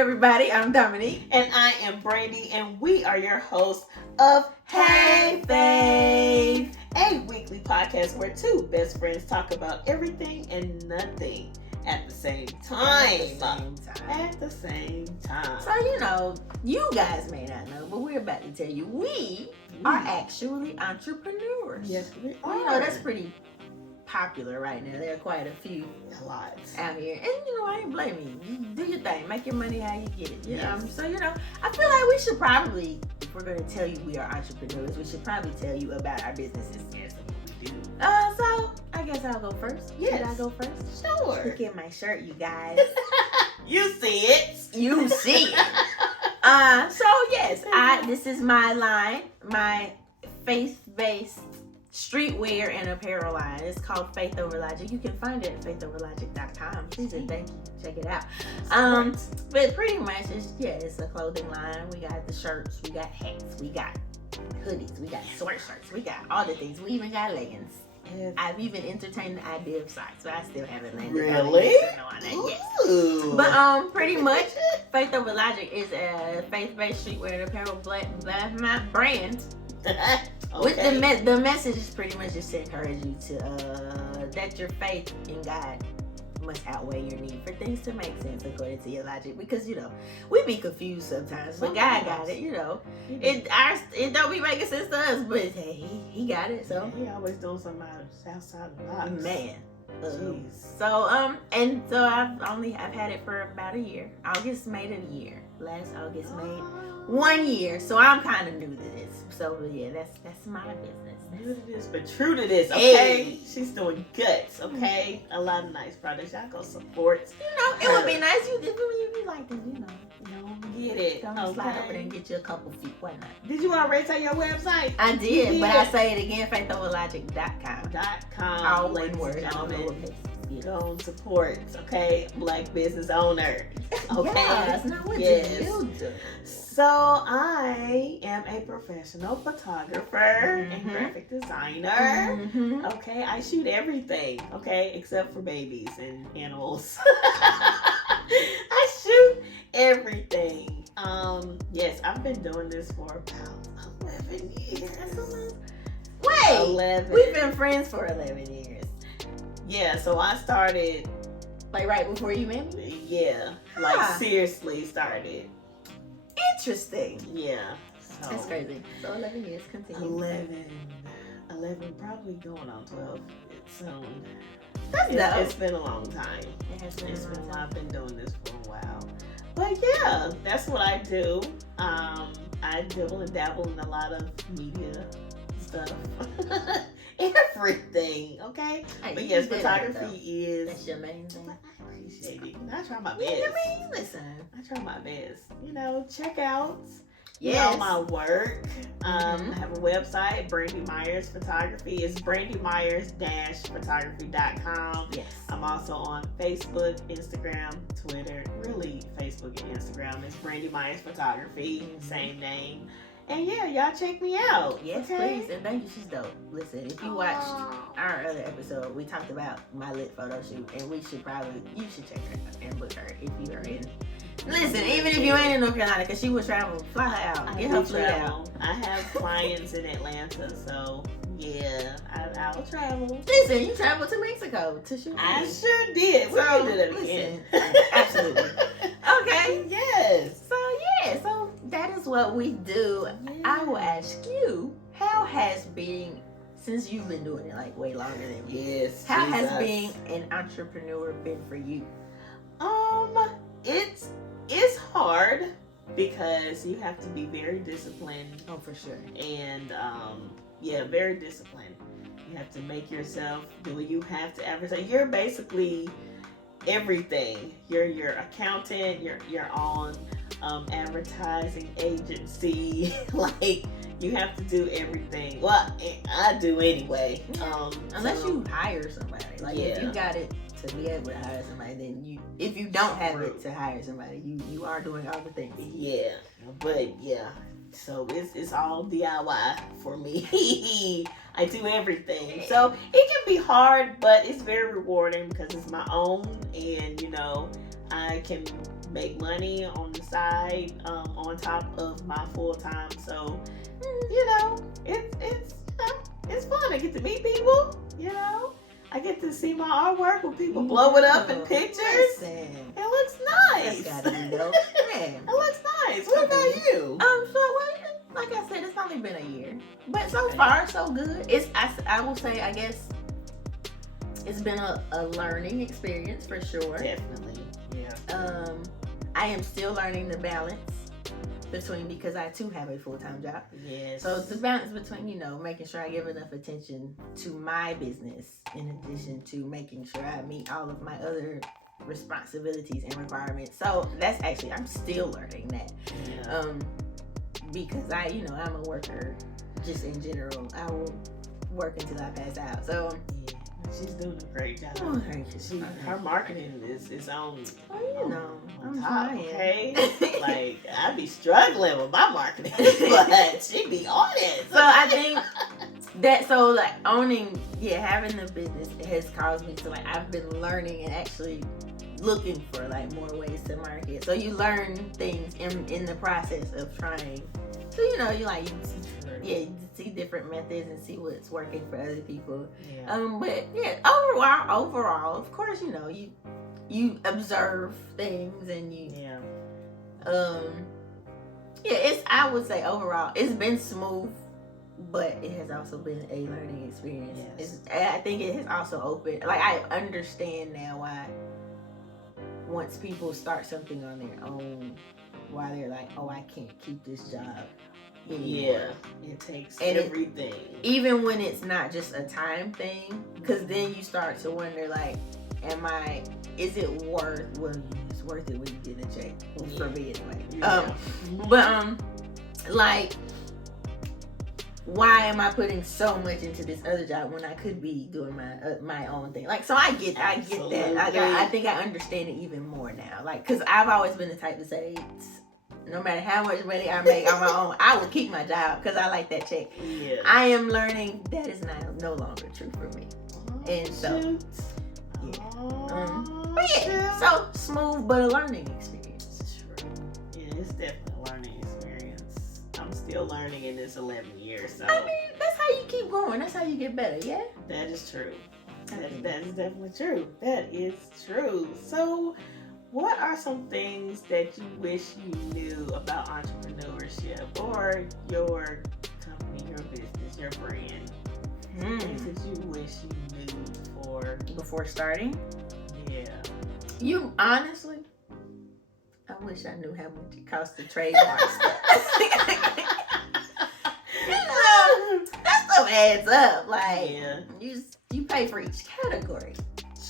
everybody? I'm Dominique. And I am Brandy, and we are your hosts of Hey Fave, a weekly podcast where two best friends talk about everything and nothing at the same time. At the same time. So, you guys may not know, but we're about to tell you we are actually entrepreneurs. Yes, we are. Well, that's pretty popular right now. There are quite a few out here, and I ain't blaming you. Do your thing, make your money how you get it. Yes. So I feel like we should probably, if we're going to tell you we are entrepreneurs, we should probably tell you about our businesses. Yes, that's what we do. So I guess I'll go first. Yes. Should I go first? Sure. Look at my shirt, you guys. You see it. You see it. So yes, this is my line, my faith-based streetwear and apparel line. It's called Faith Over Logic. You can find it at faithoverlogic.com. Please and thank you. Check it out. But pretty much it's a clothing line. We got the shirts, we got hats, we got hoodies, we got sweatshirts, we got all the things. We even got leggings. I've even entertained the idea of socks, but I still haven't landed. Really? On that. Yes. Ooh. But pretty much, Faith Over Logic is a faith-based streetwear and apparel brand. Okay. With the message is pretty much just to encourage you to that your faith in God must outweigh your need for things to make sense according to your logic, because we be confused sometimes, but God got it. It don't be making sense to us, but hey, he got it. So he always doing something outside the box. Man. Jeez. So I've had it for about a year. August made it a year. Last August made 1 year. So I'm kind of new to this. So yeah, that's my business. New to this, but true to this. Okay, Hey. She's doing guts. Okay, a lot of nice products. Y'all go support. It would be nice if you like them. Get it. Don't slide over there and get you a couple feet. Why not? Did you already say your website? I did, but I say it again, faithoverlogic.com. .com. All one ladies word. and All gentlemen. lowercase. Go and support, okay? Black business owner. Okay. Yes, now what Yes. you do? So I am a professional photographer and Mhm. graphic designer. Mm-hmm. Okay, I shoot everything, okay, except for babies and animals. I shoot everything. Yes, I've been doing this for about 11 years. Wait, 11. we've been friends for 11 years. Yeah, so I started, Like right before you met me? like seriously started. Interesting. Yeah. So That's crazy. So 11 years, continue. 11, probably going on 12 soon. That's It's dope. been a long time. It has been It's a been a long while. time. I've been doing this for a while. But yeah, that's what I do. I dabble in a lot of media stuff. Everything, okay? Hey, But you yes, did it, photography though. is... That's your main thing. I appreciate it. I try my Yeah, best. I mean, listen. I try my best. Check out Yes. my work. Mhm. I have a website, Brandy Myers Photography. It's brandymyers-photography.com. Yes. I'm also on Facebook, Instagram, Twitter. Really, Facebook and Instagram. It's Brandy Myers Photography. Mhm. Same name. And yeah, y'all check me out. Yes, okay? please. And thank you. She's dope. Listen, if you watched our other episode, we talked about my lit photo shoot, and you should check her out and book her if you are in. Listen, even if you ain't in North Carolina, because she will travel, fly her out, get her fleet out. I have clients in Atlanta, so yeah, I'll travel. Listen, you traveled to Mexico to shoot. I me. sure did. We So, can do that again. listen, absolutely. Okay. Yes. So that is what we do. I will ask you, how has being, since you've been doing it like way longer than me, Yes. how has Jesus. being an entrepreneur been for you? It's hard because you have to be very disciplined Oh, for sure. and very disciplined. You have to make yourself do it. You have to advertise. You're basically everything. You're your accountant. You're on advertising agency. Like you have to do everything. Well, I do anyway. Unless you hire somebody. Like if Yeah. you got it to be able to hire somebody, then if you don't have it to hire somebody, you are doing all the things. Yeah, but yeah. So it's all DIY for me. I do everything. So it can be hard, but it's very rewarding because it's my own, and I can make money on the side, on top of my full time. So, you know, it's fun. I get to meet people. You know, I get to see my artwork when people blow it up in pictures. Listen. It looks nice. That's gotta be dope. Yeah. It looks nice. What about you? So well, like I said, it's only been a year, but so far so good. I will say, I guess it's been a learning experience for sure. Definitely, yeah. I am still learning the balance between, because I too have a full-time job. Yes. So the balance between, you know, making sure I give enough attention to my business in addition to making sure I meet all of my other responsibilities and requirements. So that's actually, I'm still learning that. Yeah. Because I'm a worker just in general. I will work until I pass out. So yeah. She's doing a great job. oh, thank you. Her marketing is on. I'm top, trying. Okay. Like I be struggling with my marketing, but she be on it. So I think that having the business has caused me to I've been learning and actually looking for more ways to market. So you learn things in the process of trying. So you see different methods and see what's working for other people. Yeah. But yeah, overall, of course, you observe things and you I would say overall it's been smooth, but it has also been a learning experience. Yes. I think it has also opened, I understand now why once people start something on their own, why they're I can't keep this job anymore. Yeah, it takes everything. Even when it's not just a time thing, because then you start to wonder, is it worth, it's worth it when you get a check, for me anyway. Yeah. Why am I putting so much into this other job when I could be doing my own thing? So I get that. I think I understand it even more now. Because I've always been the type to say, no matter how much money I make on my own, I will keep my job because I like that check. Yeah. I am learning that is no longer true for me. And so, so smooth but a learning experience. True. Yeah, it's definitely a learning experience. I'm still learning in this 11 years. So I mean, that's how you keep growing. That's how you get better. Yeah. That is true. That is definitely true. That is true. So, what are some things that you wish you knew about entrepreneurship or your company, your business, your brand? Things that you wish you knew before starting? Yeah. You honestly, I wish I knew how much it costs to trademark stuff. That stuff adds up. You pay for each category,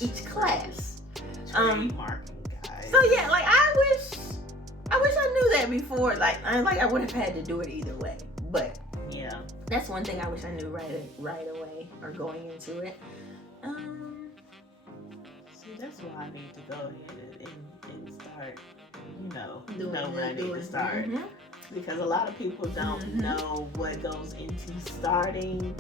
each class. Trademarking, guys. So yeah, I wish I knew that before. I would have had to do it either way. But yeah, that's one thing I wish I knew right away or going into it. See, that's why I need to go ahead and start. Doing where I need to start. Mm-hmm. Because a lot of people don't know what goes into starting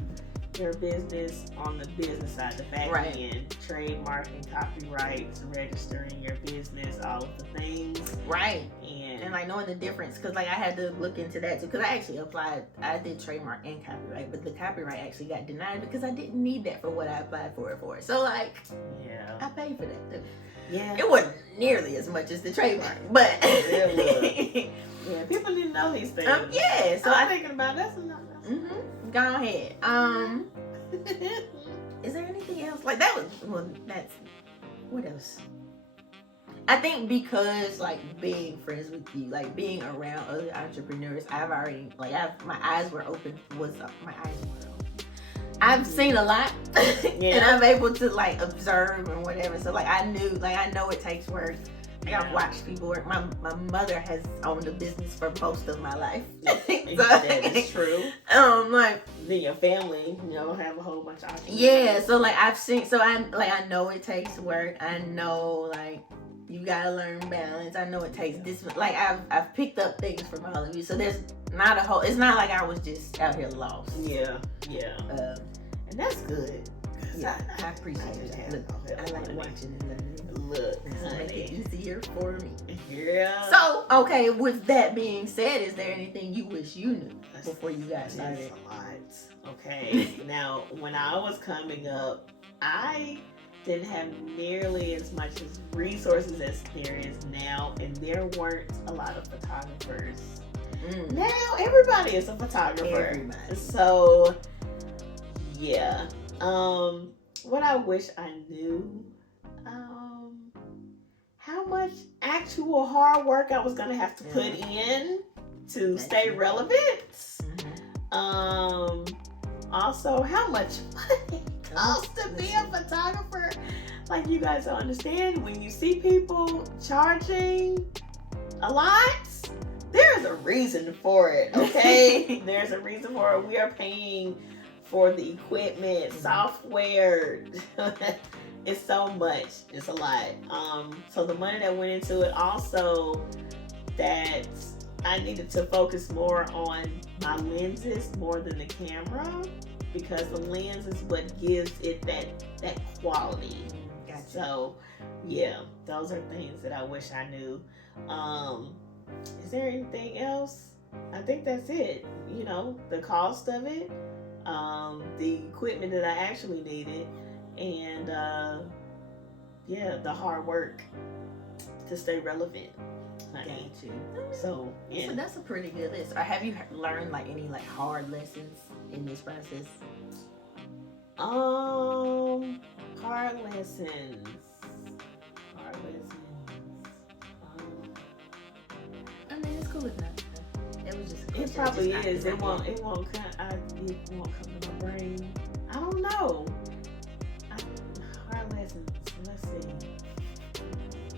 your business on the business side, the back end, trademarking, copyrights, registering your business, all of the things. Right. And knowing the difference, because I had to look into that too, because I actually applied, I did trademark and copyright, but the copyright actually got denied because I didn't need that for what I applied for it for. So I paid for that too. Yeah. It wasn't nearly as much as the trademark, but it was. Yeah, people didn't know these things. So I'm thinking about that's enough. Go ahead. Is there anything else? What else? I think because being friends with you, being around other entrepreneurs, I've already my eyes were open. My eyes were open. I've seen a lot, and I'm able to observe and whatever. So I knew, I know it takes work. I've watched people work. My mother has owned a business for most of my life. That is true. Then your family, have a whole bunch of entrepreneurs. Yeah, so I've seen, so I know it takes work. I know you gotta learn balance. I know it takes discipline. I've picked up things from all of you. So there's not it's not like I was just out here lost. Yeah. And that's good. Yeah, I appreciate that. Look, I like watching and learning. Look, This make it easier for me. Yeah. So, okay, with that being said, is there anything you wish you knew before you got started? A lot. Okay. Now, when I was coming up, I didn't have nearly as much as resources as there is now, and there weren't a lot of photographers. Now everybody is a photographer. Everybody. So yeah. What I wish I knew, how much actual hard work I was gonna have to put in to stay relevant. Also how much money it costs to be a photographer. Like, you guys don't understand, when you see people charging a lot, there's a reason for it, okay? There's a reason for it. We are paying for the equipment, software. It's so much. It's a lot. So the money that went into it, also that I needed to focus more on my lenses more than the camera, because the lens is what gives it that quality. Gotcha. So yeah, those are things that I wish I knew. Is there anything else? I think that's it. You know, the cost of it, the equipment that I actually needed, and the hard work to stay relevant. Honey. Got you. So yeah, So that's a pretty good list. Or have you learned like any like hard lessons in this process? hard lessons. I mean, it's cool if not. It was just. It probably is. It won't come to my brain. I don't know. Hard lessons.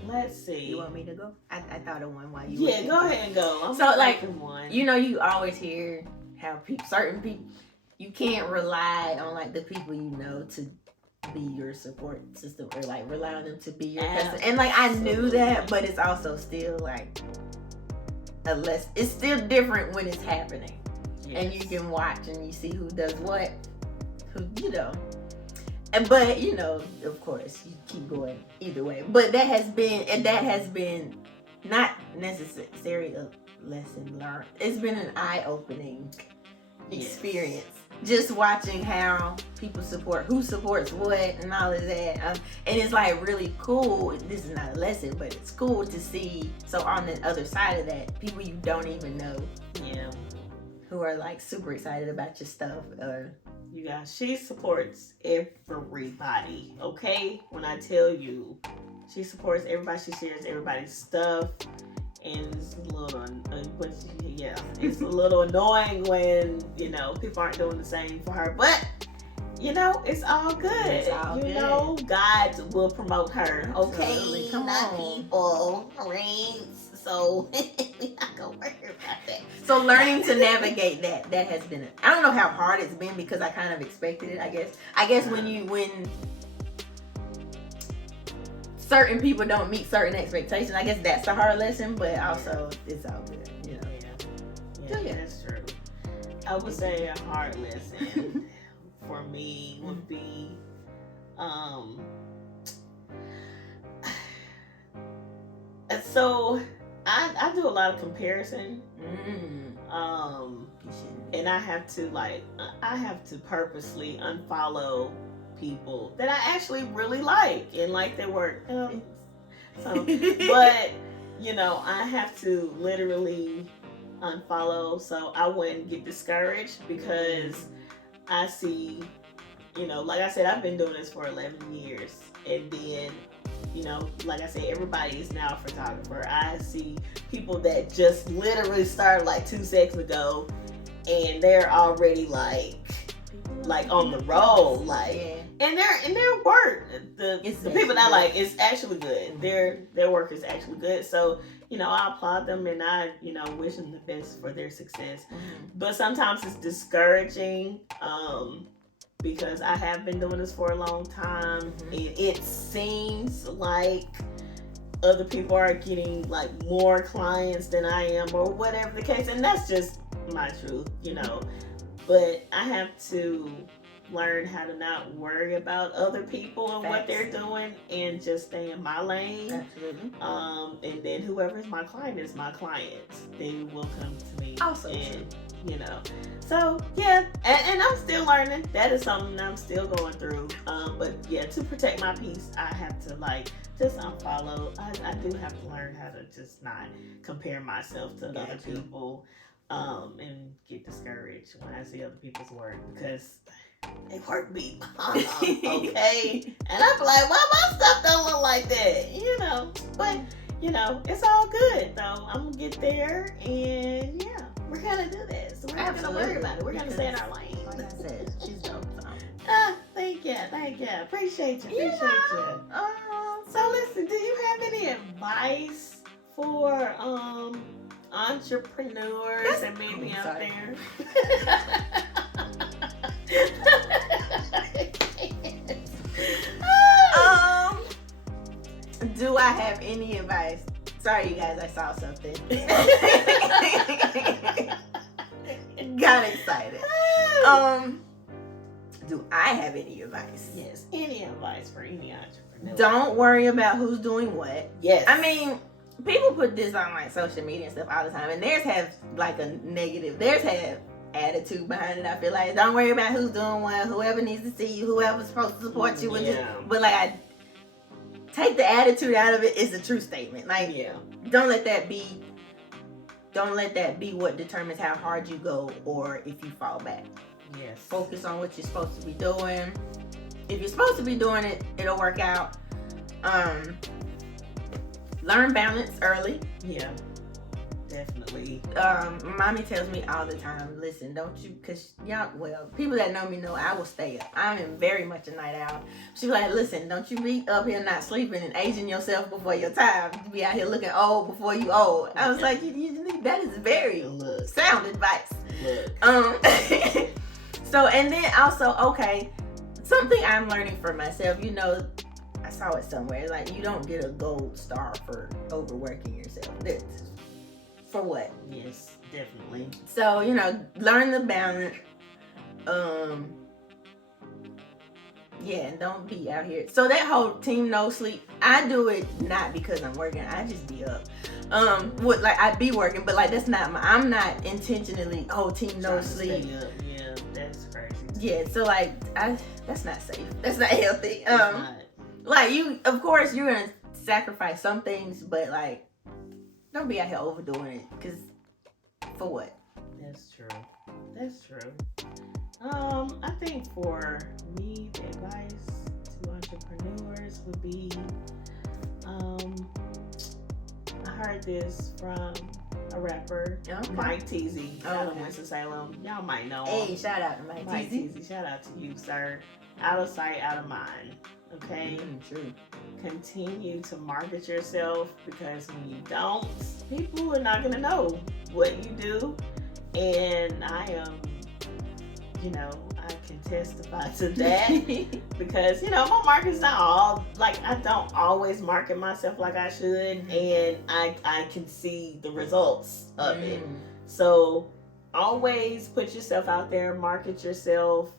Let's see. You want me to go? I thought of one while you. Yeah, go ahead and go. So like, one. you know, you always hear how certain people, you can't rely on like the people you know to be your support system, or like rely on them to be your person. And like, I knew that, but it's also still like it's still different when it's happening. Yes. And you can watch and you see who does what, but you know, of course, you keep going either way. But that has been not necessarily a lesson learned. It's been an eye-opening experience. Just watching how people who supports what, and all of that. And it's like really cool. This is not a lesson, but it's cool to see. So on the other side of that, people you don't even know, who are like super excited about your stuff. You guys, she supports everybody, okay? When I tell you, she supports everybody. She shares everybody's stuff. And it's a little, it's a little annoying when, people aren't doing the same for her. But, it's all good. It's all good. God will promote her, okay? Not people, right? So, we're not going to worry about that. So, learning to navigate that has been, I don't know how hard it's been, because I kind of expected it, I guess. I guess when certain people don't meet certain expectations, I guess that's a hard lesson, but also it's all good, Yeah, that's true. I would say a hard lesson for me would be so I do a lot of comparison. And I have to purposely unfollow people that I actually really like and like their work. But I have to literally unfollow so I wouldn't get discouraged, because I see, like I said, I've been doing this for 11 years, and then like I said, everybody is now a photographer. I see people that just literally started like 2 seconds ago, and they're already like on the roll, and their work, the people that I like is actually good. Their work is actually good. So I applaud them, and I wish them the best for their success. But sometimes it's discouraging, because I have been doing this for a long time, and it seems like other people are getting like more clients than I am, or whatever the case, and that's just my truth, But I have to learn how to not worry about other people and what Facts. they're doing and just stay in my lane. Absolutely. And then whoever's my client is my client. They will come to me. Also and, true. You know. So yeah, and I'm still learning. That is something I'm still going through. But yeah, to protect my peace, I have to just unfollow. I do have to learn how to just not compare myself to other people. And get discouraged when I see other people's work because they work me. Okay. And I'm like, why my stuff don't look like that? But it's all good though. I'm gonna get there, and yeah, we're gonna do this. We're not gonna worry about it. We're gonna stay in our lane. Like I said, she's dope. Thank you. Appreciate you. So listen, do you have any advice for entrepreneurs and maybe out there? Do I have any advice? Sorry, you guys, I saw something. Got excited. Do I have any advice? Yes, any advice for any entrepreneur? Don't worry about who's doing what. Yes. I mean, people put this on like social media and stuff all the time, and theirs have like a negative. Theirs have attitude behind it. I feel like don't worry about who's doing what. Whoever needs to see you, whoever's supposed to support you, but like I take the attitude out of it is a true statement. Like don't let that be what determines how hard you go or if you fall back. Yes. Focus on what you're supposed to be doing. If you're supposed to be doing it, it'll work out. Learn balance early. Yeah. Definitely. Mommy tells me all the time, listen, don't you, because people that know me know I will stay up. I am very much a night owl. She's like, listen, don't you be up here not sleeping and aging yourself before your time. You be out here looking old before you old. I was like, that is very sound advice. So, and then also, okay, something I'm learning for myself, I saw it somewhere, like you don't get a gold star for overworking yourself. For what? Yes, definitely. So, learn the balance. And don't be out here. So that whole team no sleep, I do it not because I'm working. I just be up. I be working, but like that's not I'm not intentionally team no sleep. Yeah, that's crazy. Yeah, so like that's not safe. That's not healthy. Like of course you're gonna sacrifice some things, but like don't be out here overdoing it, because for what? That's true. I think for me, the advice to entrepreneurs would be, I heard this from a rapper, Mike Teasy, out of Winston-Salem. Y'all might know him. Hey, shout out to Mike Teasy. Shout out to you, sir. Out of sight, out of mind. Okay? True. Continue to market yourself, because when you don't, people are not going to know what you do. And I am, I can testify to that because, my market's not all, I don't always market myself like I should, and I can see the results of it. So always put yourself out there, market yourself,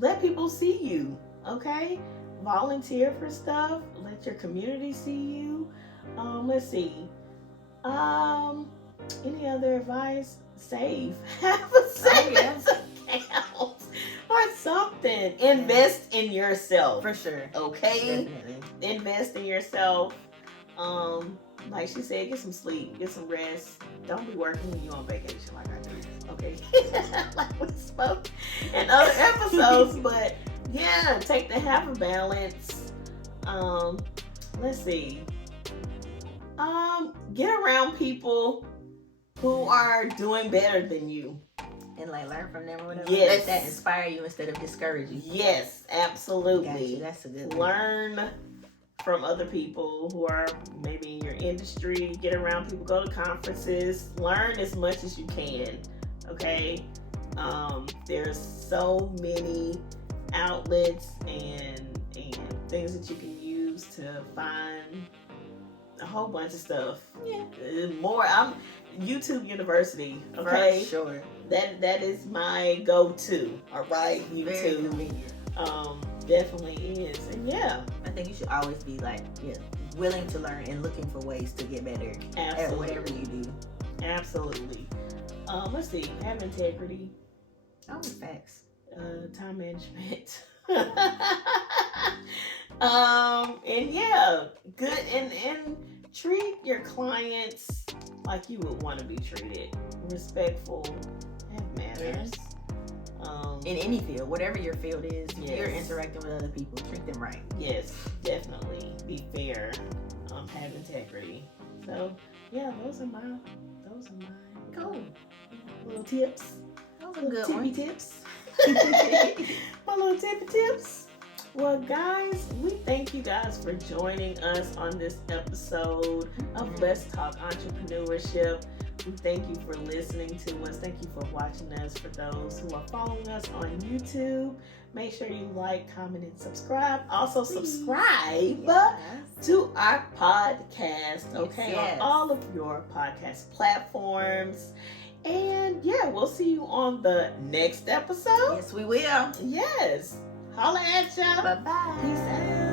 let people see you, okay? Volunteer for stuff, let your community see you. Let's see. Any other advice? Save. Have a savings account or something. Invest in yourself. For sure. Okay? Definitely. Invest in yourself. Like she said, get some sleep, get some rest. Don't be working when you're on vacation like I do. Okay? Like we spoke in other episodes, but yeah, have a balance. Let's see. Get around people who are doing better than you. And learn from them or whatever. Yes. Let that inspire you instead of discourage you. Yes, absolutely. Gotcha. That's a good one. Learn from other people who are maybe in your industry. Get around people. Go to conferences. Learn as much as you can. Okay? There's so many outlets and things that you can use to find a whole bunch of stuff. Yeah. I'm YouTube University, okay? For sure. That is my go-to. All right, Very YouTube. convenient. Definitely is. And yeah, I think you should always be like, willing to learn and looking for ways to get better at whatever you do. Absolutely. Let's see. Have integrity. Oh, facts. Time management. And yeah, good and treat your clients like you would want to be treated. Respectful, have manners. In any field, whatever your field is, if Yes. you're interacting with other people, treat them right. Yes, definitely. Be fair. Have integrity. So yeah, those are mine. Cool. Little tips. Those are Little good tippy ones. tips. My little tippy tips. Well, guys, we thank you guys for joining us on this episode of Let's Talk Entrepreneurship. We thank you for listening to us. Thank you for watching us. For those who are following us on YouTube, make sure you like, comment, and subscribe. Also, subscribe to our podcast, okay? Yes. On all of your podcast platforms. And yeah, we'll see you on the next episode. Yes, we will. Yes. Holla at ya. Bye-bye. Peace out.